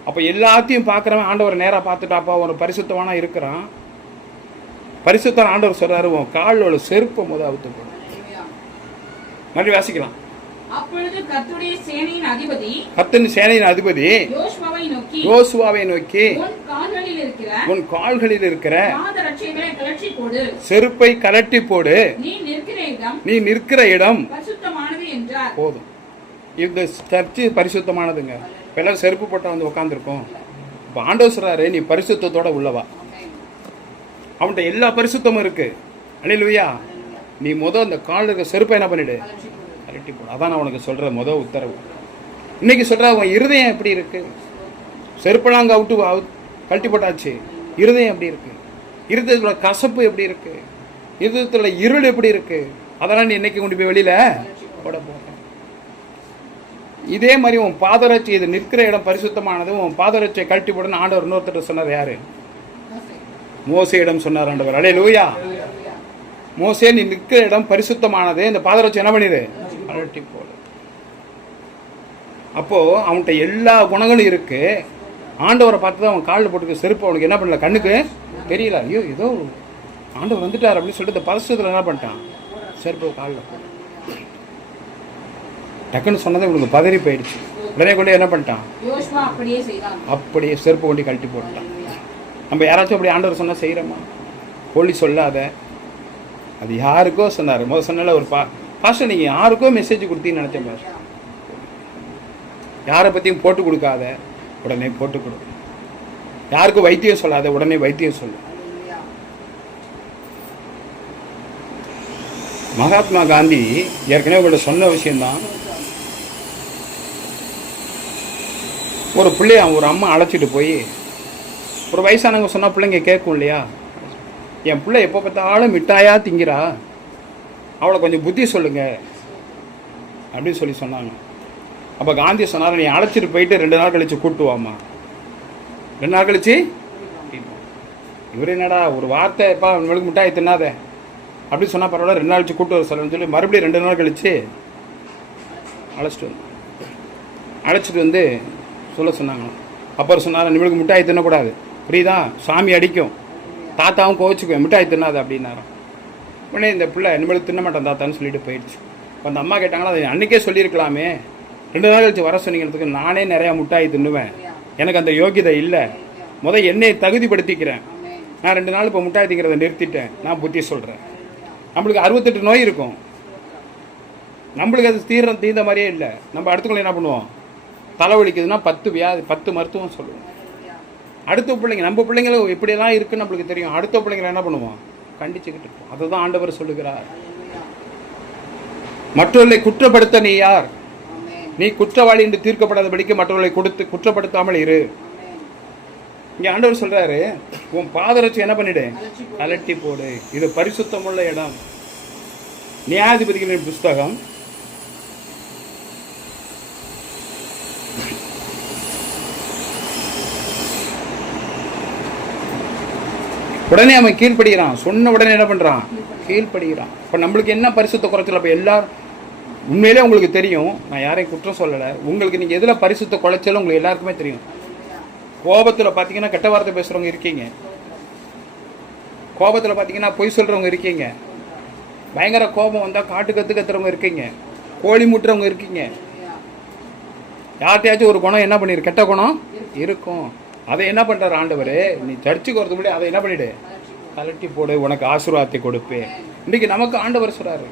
அப்போ எல்லாத்தையும் பார்க்குறவன் ஆண்டவர் நேராக பார்த்துட்டாப்பா ஒரு பரிசுத்தமான இருக்கிறான். பரிசுத்தம் ஆண்டவர் சொல்றாரு, உன் காலோட செருப்பை முதல் அவுத்து போடு. மறுபடியும் வாசிக்கலாம். அப்பொழுது கர்த்தருடைய சேனையின் அதிபதி யோசுவாவை நோக்கி, உன் கால்களில் இருக்கிற செருப்பை கலட்டி போடு, நீ நிற்கிற இடம் போதும். இந்த சர்ச்சு பரிசுத்தமானதுங்க. இப்ப செருப்பு போட்ட வந்து உட்காந்துருக்கோம். இப்போ ஆண்டவர் சொல்றாரு, நீ பரிசுத்தத்தோட உள்ளவா. அவன்கிட்ட எல்லா பரிசுத்தமும் இருக்கு. அல்லேலூயா. நீ அந்த காலில் இருக்க செருப்பை என்ன பண்ணிடு? கலட்டி போடு. அதான் நான் உனக்கு சொல்ற உத்தரவு. இன்னைக்கு சொல்ற உன் இருதயம் எப்படி இருக்கு? செருப்பெல்லாம் அங்கே கழட்டி போட்டாச்சு. இருதயம் எப்படி இருக்கு? இருதயத்தோட கசப்பு எப்படி இருக்கு? இருதயத்தோட இருள் எப்படி இருக்கு? அதெல்லாம் நீ இன்னைக்கு கொண்டு போய் வெளியில போட போற. இதே மாதிரி உன் பாதரட்சி, இது நிற்கிற இடம் பரிசுத்தமானது, உன் பாதரட்சியை கழட்டி போடுன்னு ஆண்டவர் இன்னொருத்தர் சொன்னார். யாரு? மோசையிடம் சொன்னார் ஆண்டவர். அல்லேலூயா. மோசே, நீ நிற்கிற இடம் பரிசுத்தமானது, இந்த பாதரட்சி என்ன பண்ணிடு? கழட்டி போடு. அப்போ அவன்கிட்ட எல்லா குணங்களும் இருக்கு. ஆண்டவரை பார்த்து தான் அவன் காலில் போட்டுக்க செருப்பு அவனுக்கு என்ன பண்ணல, கண்ணுக்கு தெரியல. ஐயோ ஏதோ ஆண்டவர் வந்துட்டார் அப்படின்னு சொல்லிட்டு இந்த பரிசுத்தத்தில் என்ன பண்ணிட்டான்? செருப்பு காலில் டக்குன்னு சொன்னதை இவனுக்கு பதறி போயிடுச்சு. உடனே கொண்டு என்ன பண்ணிட்டான்? யோசுவா அப்படியே செய்தான். அப்படியே செருப்பு கொண்டு கழட்டி போட்டான். நம்ம யாராச்சும் அப்படி ஆண்டவர் சொன்னா செய்யறோமா? போலி சொல்லாத. அது யாருக்கோ சொன்னார். முதல் சொன்னால ஒரு பாஸ்டர் நீங்க யாருக்கோ மெசேஜ் கொடுத்தீங்கன்னு நினைச்சேன் பாஸ்டர். யாரை பத்தியும் போட்டு கொடுக்காத, உடனே போட்டு கொடு. யாருக்கும் வைத்தியம் சொல்லாத, உடனே வைத்தியம் சொல்லு. மகாத்மா காந்தி ஏற்கனவே உங்கள்ட்ட சொன்ன விஷயம்தான். ஒரு பிள்ளைய ஒரு அம்மா அழைச்சிட்டு போய், ஒரு வயசானவங்க சொன்னால் பிள்ளைங்க கேட்கும் இல்லையா, என் பிள்ளை எப்போ பார்த்தாலும் மிட்டாயா திங்கிறா, அவளை கொஞ்சம் புத்தி சொல்லுங்க அப்படின்னு சொல்லி சொன்னாங்க. அப்போ காந்தி சொன்னார், நீ அழைச்சிட்டு போயிட்டு 2 நாள் கழிச்சு கூட்டு வாமா. 2 நாள் கழிச்சு இவர் என்னடா ஒரு வார்த்தை, எப்பா உங்களுக்கு மிட்டாய் தின்னாத அப்படின்னு சொன்னால் பரவாயில்ல, 2 நாள் கழிச்சு கூட்டு வர சொல்லணும்னு சொல்லி மறுபடியும் 2 நாள் கழிச்சு அழைச்சிட்டு வந்து சொல்ல சொன்னாங்க. அப்புறம் சொன்னார், நிமிளுக்கு மிட்டாய் தின்னக்கூடாது, புரியுதா, சாமி அடிக்கும், தாத்தாவும் கோவிச்சுக்குவேன், மிட்டாய் தின்னாது அப்படின்னாராம். உடனே இந்த பிள்ளை நிமிளுக்கு தின்ன மாட்டேன் தாத்தான்னு சொல்லிட்டு போயிடுச்சு. இப்போ அந்த அம்மா கேட்டாங்களா, அதை அன்றைக்கே சொல்லியிருக்கலாமே, 2 நாள் கழிச்சு வர சொன்னீங்கிறதுக்கு, நானே நிறையா மிட்டாய் தின்னுவேன், எனக்கு அந்த யோகியதை இல்லை, என்னை தகுதிப்படுத்திக்கிறேன், நான் 2 நாள் இப்போ மிட்டாய் திங்கிறத நிறுத்திட்டேன், நான் புத்தி சொல்கிறேன். நம்மளுக்கு 68 நோய் இருக்கும், நம்மளுக்கு அது தீர்ந்த மாதிரியே இல்லை. நம்ம அடுத்துக்குள்ள என்ன பண்ணுவோம், தலைவலிக்குதுன்னா 10 வியாதி 10 மருத்துவம் சொல்லுவோம். அடுத்த பிள்ளைங்க, நம்ம பிள்ளைங்களும் எப்படியெல்லாம் இருக்குன்னு நம்மளுக்கு தெரியும். அடுத்த பிள்ளைங்களை என்ன பண்ணுவோம், கண்டிச்சுக்கிட்டு இருப்போம். அதுதான் ஆண்டவர் சொல்லுகிறார். மற்றவர்களை குற்றப்படுத்த நீ யார்? நீ குற்றவாளி என்று தீர்க்கப்படாதபடிக்கு மற்றவர்களை குற்றப்படுத்தாமல் இரு. இங்க ஆண்டவர் சொல்றாரு, உன் பாதரட்சி என்ன பண்ணிடு, கலட்டி போடு. இது பரிசுத்தமுள்ள இடம். நியாயாதிபதிகளின் புஸ்தகம் 'உடனே அவன் கீழ்ப்படுகிறான். சொன்ன உடனே என்ன பண்றான், கீழ்ப்படுகிறான். இப்ப நம்மளுக்கு என்ன பரிசுத்த குறைச்சல்? அப்ப எல்லாரும் உண்மையிலே உங்களுக்கு தெரியும், நான் யாரையும் குற்றம் சொல்லலை. உங்களுக்கு நீங்கள் எதில் பரிசுத்த குலைச்சலும் உங்களுக்கு எல்லாருக்குமே தெரியும். கோபத்தில் பார்த்தீங்கன்னா கெட்ட வார்த்தை பேசுகிறவங்க இருக்கீங்க, கோபத்தில் பார்த்தீங்கன்னா பொய் சொல்கிறவங்க இருக்கீங்க, பயங்கர கோபம் வந்தால் காட்டு கத்துறவங்க இருக்கீங்க, கோழி மூட்டுறவங்க இருக்கீங்க. யார்கிட்டயாச்சும் ஒரு குணம் என்ன பண்ணிரு, கெட்ட குணம் இருக்கும். அதை என்ன பண்ணுறாரு ஆண்டவர், நீ சர்ச்சுக்கு வரது முன்னாடி அதை என்ன பண்ணிவிடு, கலட்டி போடு, உனக்கு ஆசீர்வாதத்தை கொடுப்பேன். இன்றைக்கி நமக்கு ஆண்டவர் சொல்கிறாரு,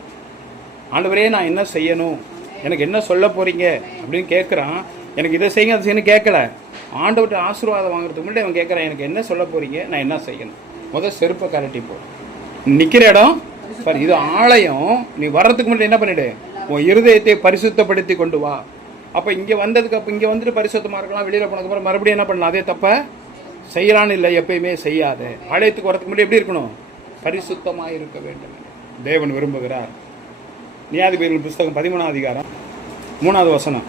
ஆண்டவரே நான் என்ன செய்யணும், எனக்கு என்ன சொல்ல போகிறீங்க அப்படின்னு கேட்குறான். எனக்கு இதை செய்யுங்க அதை செய்யணும் கேட்கல. ஆண்டவர்கிட்ட ஆசீர்வாதம் வாங்குறதுக்கு முன்னாடி அவன் கேட்குறான், எனக்கு என்ன சொல்ல போகிறீங்க, நான் என்ன செய்யணும். முதல் செருப்பை கலட்டி போ. நிற்கிற இடம் பாரு, இது ஆலயம். நீ வர்றதுக்கு முன்னாடி என்ன பண்ணிவிடு, உன் இருதயத்தை பரிசுத்தப்படுத்தி கொண்டு வா. அப்போ இங்கே வந்ததுக்கு அப்போ இங்கே வந்துட்டு பரிசுத்தமாக இருக்கலாம், வெளியில் போனதுக்கப்புறம் மறுபடியும் என்ன பண்ணலாம், அதே தப்ப செய்யலான்னு இல்லை, எப்பயுமே செய்யாது. ஆலயத்துக்கு வரதுக்கு முன்னாடி எப்படி இருக்கணும், பரிசுத்தமாக இருக்க வேண்டும். தேவன் விரும்புகிறார். நியாயாதிபதிகள் புஸ்தகம் 13ஆம் அதிகாரம் 3வது வசனம்.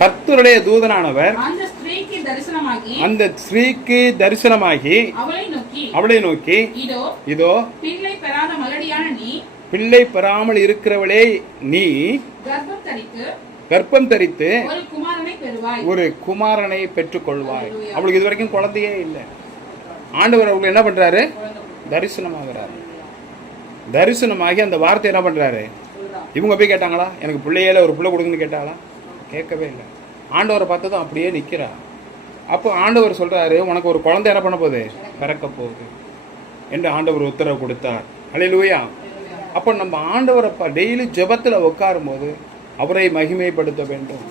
கர்த்தருடைய தூதனானவர் அந்த ஸ்திரீக்கு தரிசனமாகி அவளை நோக்கி, இதோ பிள்ளை பெறாமல் இருக்கிறவளே, நீ கர்ப்பம் தரித்து ஒரு குமாரனை பெற்றுக் கொள்வாய். அவளுக்கு இது வரைக்கும் குழந்தையே இல்லை. ஆண்டவர் அவங்களுக்கு என்ன பண்றாரு, தரிசனமாகிறார். தரிசனமாகி அந்த வார்த்தை என்ன பண்றாரு, இவங்க போய் கேட்டாங்களா, எனக்கு பிள்ளையில ஒரு பிள்ளை கொடுங்கன்னு கேட்டாங்களா, கேட்கவே இல்லை. ஆண்டவரை பார்த்ததும் அப்படியே நிற்கிறா. அப்போ ஆண்டவர் சொல்றாரு, உனக்கு ஒரு குழந்தை என்ன பண்ண போகுது, பிறக்க போகுது என்று ஆண்டவர் உத்தரவு கொடுத்தார். அல்லேலூயா. அப்போ நம்ம ஆண்டவரை டெய்லி ஜெபத்தில் உட்காரும் போது அவரை மகிமைப்படுத்த வேண்டும்.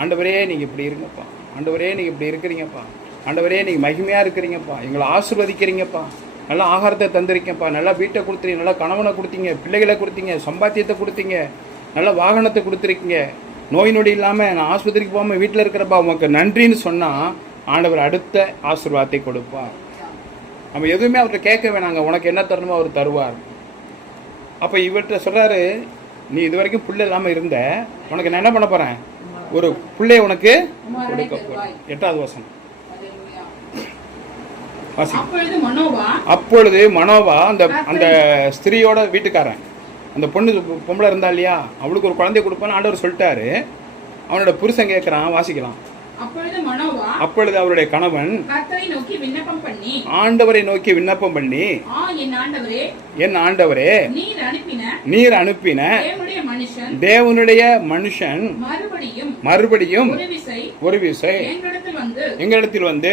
ஆண்டவரே நீங்கள் இப்படி இருங்கப்பா, ஆண்டவரே நீங்கள் இப்படி இருக்கிறீங்கப்பா, ஆண்டவரே நீங்கள் மகிமையாக இருக்கிறீங்கப்பா, எங்களை ஆசீர்வதிக்கிறீங்கப்பா, நல்லா ஆகாரத்தை தந்திருக்கேன்ப்பா, நல்லா வீட்டை கொடுத்துறீங்க, நல்லா கணவனை கொடுத்தீங்க, பிள்ளைகளை கொடுத்தீங்க, சம்பாத்தியத்தை கொடுத்தீங்க, நல்ல வாகனத்தை கொடுத்துருக்கீங்க, நோய் நொடி இல்லாமல் நான் ஆஸ்பத்திரிக்கு போகாமல் வீட்டில் இருக்கிறப்பா, உனக்கு நன்றின்னு சொன்னால் ஆண்டவர் அடுத்த ஆசீர்வாதத்தை கொடுப்பார். நம்ம எதுவுமே அவர்கிட்ட கேட்க வேணாங்க, உனக்கு என்ன தரணுமோ அவர் தருவார். அப்போ இவர்கிட்ட சொல்கிறாரு, நீ இது வரைக்கும் பிள்ளை இல்லாமல் இருந்த, உனக்கு நான் என்ன பண்ண போகிறேன், ஒரு பிள்ளைய உனக்கு கொடுக்க போகிறேன். 8வது வசனம். அப்பொழுது மனோவா அந்த அந்த ஸ்திரீயோட வீட்டுக்காரன், அந்த பொம்பளை இருந்தா இல்லையா, அவளுக்கு ஒரு குழந்தைய கொடுப்பான்னு ஆண்டவர் சொல்லிட்டாரு. அவனோட புருஷன் கேட்குறான், வாசிக்கலாம். அப்பொழுது அவருடைய கணவன் கர்த்தரை நோக்கி விண்ணப்பம் பண்ணி, ஆண்டவரை நோக்கி விண்ணப்பம் பண்ணி, என் ஆண்டவரே, நீர் அனுப்பின தேவனுடைய மனுஷன் மறுபடியும் ஒரு விசை எங்களிடத்தில் வந்து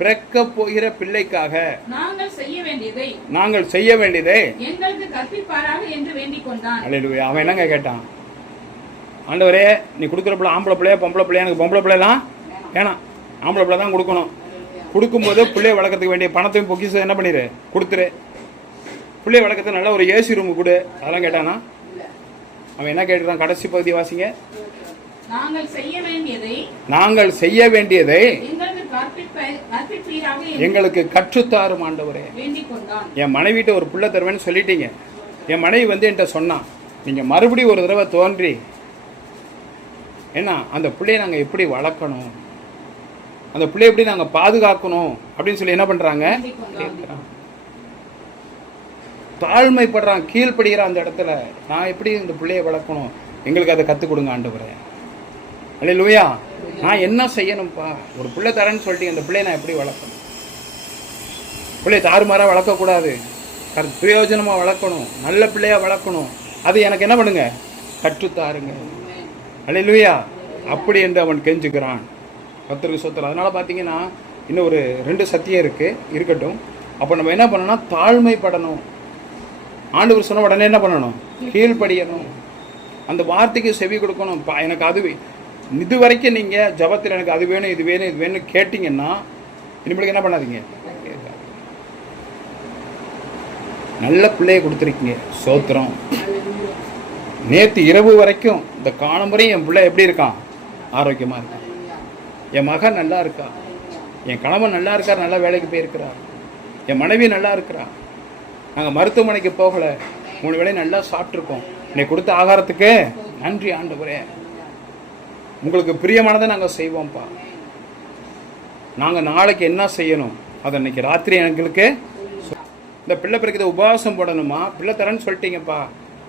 பிறக்கப் போகிற பிள்ளைக்காக நாங்கள் செய்ய வேண்டியதை எங்களுக்கு கற்பிப்பாராக என்று வேண்டிக் கொண்டான். அல்லேலூயா. அவன் என்னங்க கேட்டான்? ஆண்டவரே, நீ கொடுக்குற பிள்ளை ஆம்பளை பிள்ளையா பொம்பளை பிள்ளையா? எனக்கு பொம்பளை பிள்ளைலாம் வேணாம், ஆம்பளை பிள்ளை தான் கொடுக்கணும். கொடுக்கும்போது பிள்ளைய வளர்க்கறதுக்கு வேண்டிய பணத்தையும் பொக்கிஷம் என்ன பண்ணிடு, கொடுத்துரு. பிள்ளைய வளர்க்கறதுக்கு நல்ல ஒரு ஏசி ரூம் கொடு. அதெல்லாம் கேட்டானா? அவன் என்ன கேட்டுறான்? கடைசி பகுதி வாசிங்க. நாங்கள் செய்ய வேண்டியதை எங்களுக்கு கற்றுத்தாரும் ஆண்டவரே. என் மனைவிட்ட ஒரு பிள்ளை தருவேன்னு சொல்லிட்டீங்க. என் மனைவி வந்து என்கிட்ட சொன்னான், நீங்க மறுபடியும் ஒரு தடவை தோன்றி என்ன அந்த பிள்ளைய நாங்கள் எப்படி வளர்க்கணும், அந்த பிள்ளைய எப்படி நாங்கள் பாதுகாக்கணும் அப்படின்னு சொல்லி என்ன பண்றாங்க? தாழ்மைப்படுறான், கீழ்ப்படுகிறான். அந்த இடத்துல நான் எப்படி இந்த பிள்ளைய வளர்க்கணும், எங்களுக்கு அதை கற்றுக் கொடுங்க ஆண்டவரே. அல்லேலூயா. நான் என்ன செய்யணும்ப்பா? ஒரு பிள்ளை தரேன்னு சொல்லிட்டீங்க, அந்த பிள்ளைய நான் எப்படி வளர்க்கணும்? பிள்ளைய தாறுமாறாக வளர்க்கக்கூடாது, பிரயோஜனமாக வளர்க்கணும், நல்ல பிள்ளையா வளர்க்கணும். அது எனக்கு என்ன பண்ணுங்க? கற்றுத்தாருங்க. அல்லேலூயா. அப்படி என்று அவன் கெஞ்சுக்கிறான். கர்த்தருக்கு ஸ்தோத்திரம். அதனால பார்த்தீங்கன்னா இன்னும் ஒரு 2 சத்தியம் இருக்கட்டும். அப்போ நம்ம என்ன பண்ணணும்னா தாழ்மைப்படணும். ஆண்டவர் சொன்ன உடனே என்ன பண்ணணும்? கீழ்ப்படியணும். அந்த வார்த்தைக்கு செவி கொடுக்கணும். எனக்கு அது இது வரைக்கும் நீங்கள் ஜபத்தில் எனக்கு அது வேணும் இது வேணும் இது வேணும் கேட்டிங்கன்னா இனிமேலுக்கு என்ன பண்ணாதீங்க? நல்ல பிள்ளையை கொடுத்துருக்கீங்க, ஸ்தோத்திரம். நேற்று இரவு வரைக்கும் இந்த காலம் வரையும் என் பிள்ளை எப்படி இருக்கான்? ஆரோக்கியமாக இருக்கான். என் மகன் நல்லா இருக்கா, என் கணவன் நல்லா இருக்கார், நல்லா வேலைக்கு போயிருக்கிறார், என் மனைவி நல்லா இருக்கிறா, நாங்கள் மருத்துவமனைக்கு போகலை, 3 வேளையும் நல்லா சாப்பிட்ருக்கோம். இன்னைக்கு கொடுத்த ஆகாரத்துக்கு நன்றி ஆண்டவரே, உங்களுக்கு பிரியமானதை நாங்கள் செய்வோம்ப்பா. நாங்கள் நாளைக்கு என்ன செய்யணும் அதை இன்னைக்கு ராத்திரி எங்களுக்கு இந்த பிள்ளை பிறகு உபவாசம் போடணுமா? பிள்ளை தரேன்னு சொல்லிட்டீங்கப்பா,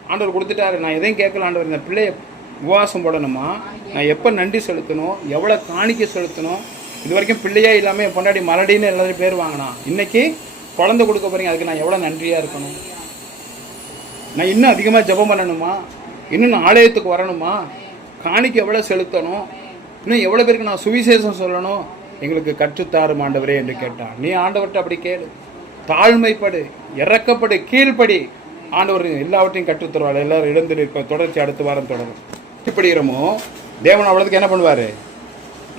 ஆண்டவர் கொடுத்துட்டாரு, நான் எதையும் கேட்கல ஆண்டவர், இந்த பிள்ளைய உபவாசம் போடணுமா? நான் எப்போ நன்றி செலுத்தணும், எவ்வளோ காணிக்க செலுத்தணும்? இது வரைக்கும் பிள்ளையே இல்லாமல் என் பொண்டாடி மலடின்னு எல்லாரும் பேர் வாங்கினா, இன்னைக்கு குழந்தை கொடுக்க போறீங்க, அதுக்கு நான் எவ்வளோ நன்றியாக இருக்கணும்? நான் இன்னும் அதிகமாக ஜெபம் பண்ணணுமா? இன்னும் நான் ஆலயத்துக்கு வரணுமா? காணிக்க எவ்வளோ செலுத்தணும்? இன்னும் எவ்வளோ பேருக்கு நான் சுவிசேஷம் சொல்லணும்? எங்களுக்கு கற்றுத்தாரும் ஆண்டவரே என்று கேட்டான். நீ ஆண்டவர்கிட்ட அப்படி கேளு, தாழ்மைப்படு, இறக்கப்படு, கீழ்ப்படி. ஆண்டவர் எல்லாவற்றையும் கற்றுத்தருவாள். எல்லாரும் இழந்து தொடர்ச்சி அடுத்த வாரம் தொடரும். கீழ்ப்படுகிறோமோ தேவன் அவ்வளவுக்கு என்ன பண்ணுவார்?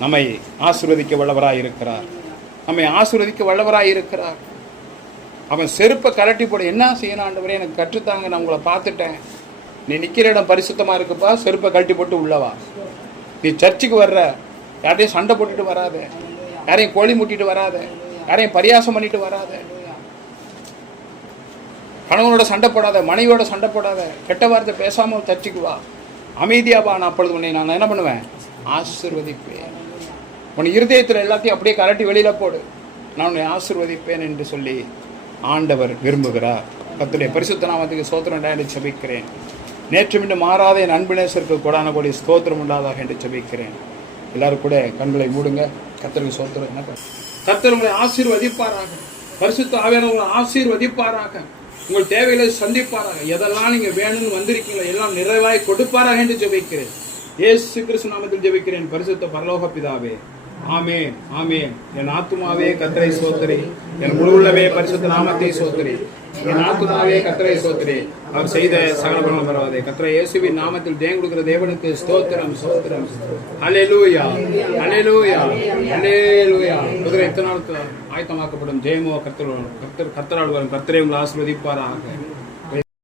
நம்மை ஆசீர்வதிக்க வல்லவராய் இருக்கிறார். நம்மை ஆசீர்வதிக்க வல்லவராய் இருக்கிறார். அவன் செருப்பை கலட்டி போட என்ன செய்யணும்? ஆண்டவரே எனக்கு கற்றுத்தாங்க, நான் உங்களை பார்த்துட்டேன், நீ நிற்கிற இடம் பரிசுத்தமாக இருக்குப்பா, செருப்பை கழட்டி போட்டு உள்ளவா. நீ சர்ச்சுக்கு வர்ற, யாரையும் சண்டை போட்டுட்டு வராத, யாரையும் கோழி முட்டிட்டு வராத, யாரையும் பரியாசம் பண்ணிட்டு வராத, கணவனோட சண்டை போடாத, மனைவியோட சண்டை போடாத, கெட்ட வார்த்தை பேசாமல் சர்ச்சுக்கு வா, அமைதியாவா. நான் அப்பொழுது உன்னை நான் என்ன பண்ணுவேன்? ஆசீர்வதிப்பேன். உன் இருதயத்தில் எல்லாத்தையும் அப்படியே கலட்டி வெளியில போடு, நான் உன்னை ஆசீர்வதிப்பேன் என்று சொல்லி ஆண்டவர் விரும்புகிறார். கர்த்தருடைய பரிசுத்த நாமத்துக்கு ஸ்தோத்திரம் என்று ஜெபிக்கிறேன். நேற்று மீண்டும் மாறாத என் அன்பினேசருக்கு கொடான கோடி ஸ்தோத்திரம் உண்டாதாக என்று ஜெபிக்கிறேன். எல்லாரும் கூட கண்களை மூடுங்க. கர்த்தருக்கு ஸ்தோத்திரம். என்ன கர்த்தர் உங்களை ஆசீர்வதிப்பாராக. பரிசுத்த ஆவியானவர் உங்களை ஆசீர்வதிப்பாராக. உங்கள் தேவைகளை சந்திப்பாராக. எதெல்லாம் நீங்க வேணும்னு வந்திருக்கீங்களோ எல்லாம் நிறைவாய் கொடுப்பாராக என்று ஜெபிக்கிறேன். இயேசு கிறிஸ்து நாமத்தில் ஜெபிக்கிறேன் பரிசுத்த பரலோக பிதாவே. ஆமென், ஆமென். என் ஆத்துமாவே கர்த்தரை ஸ்தோத்திரி, என் முழு உள்ளமே பரிசுத்த நாமத்தை ஸ்தோத்திரி. என் ஆத்துமாவே கர்த்தரை ஸ்தோத்திரி, அவர் செய்த சகல பலன் பரவாதே. கர்த்தர் இயேசுவின் நாமத்தில் ஜெயம் கொடுக்கிற தேவனுக்கு ஸ்தோத்திரம், ஸ்தோத்திரம். அல்லேலூயா, அல்லேலூயா, அல்லேலூயா. குதிரை எத்தனை நாளுக்கு ஆயத்தமாக்கப்படும் ஜெயமோ கர்த்தரால் வரும். கர்த்தரை உங்களை ஆசீர்வதிப்பாராக.